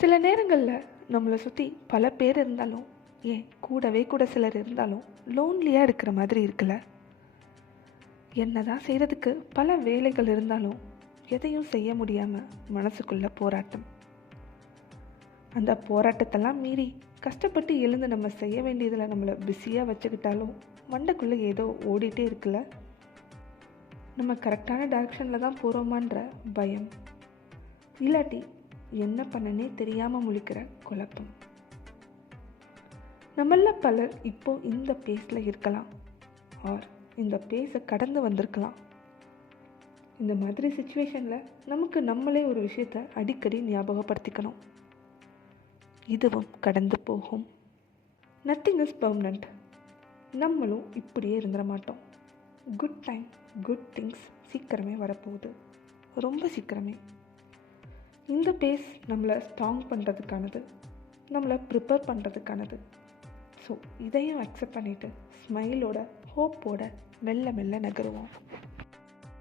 சில நேரங்களில் நம்மளை சுற்றி பல பேர் இருந்தாலும், ஏன் கூடவே கூட சிலர் இருந்தாலும் லோன்லியாக இருக்கிற மாதிரி இருக்குல்ல. என்னதான் செய்கிறதுக்கு பல வேலைகள் இருந்தாலும் எதையும் செய்ய முடியாமல் மனசுக்குள்ள போராட்டம். அந்த போராட்டத்தெல்லாம் மீறி கஷ்டப்பட்டு எழுந்து நம்ம செய்ய வேண்டியதில் நம்மளை பிஸியாக வச்சுக்கிட்டாலும் மண்டைக்குள்ளே ஏதோ ஓடிட்டே இருக்குல்ல. நம்ம கரெக்டான டைரக்ஷனில் தான் போகிறோமான்ற பயம், இல்லாட்டி என்ன பண்ணனே தெரியாமல் முழிக்கிற குழப்பம். நம்மள பலர் இப்போ இந்த பேஸில் இருக்கலாம், ஆர் இந்த பேஸை கடந்து வந்திருக்கலாம். இந்த மாதிரி சுச்சுவேஷனில் நமக்கு நம்மளே ஒரு விஷயத்தை அடிக்கடி ஞாபகப்படுத்திக்கணும். இதுவும் கடந்து போகும். Nothing is permanent. நம்மளும் இப்படியே இருந்துட மாட்டோம். குட் டைம், குட் திங்ஸ் சீக்கிரமே வரப்போகுது, ரொம்ப சீக்கிரமே. இந்த பேஸ் நம்மளை ஸ்ட்ராங் பண்ணுறதுக்கானது, நம்மளை ப்ரிப்பேர் பண்ணுறதுக்கானது. ஸோ இதையும் அக்செப்ட் பண்ணிவிட்டு ஸ்மைலோட, ஹோப்போட மெல்ல மெல்ல நகருவோம்.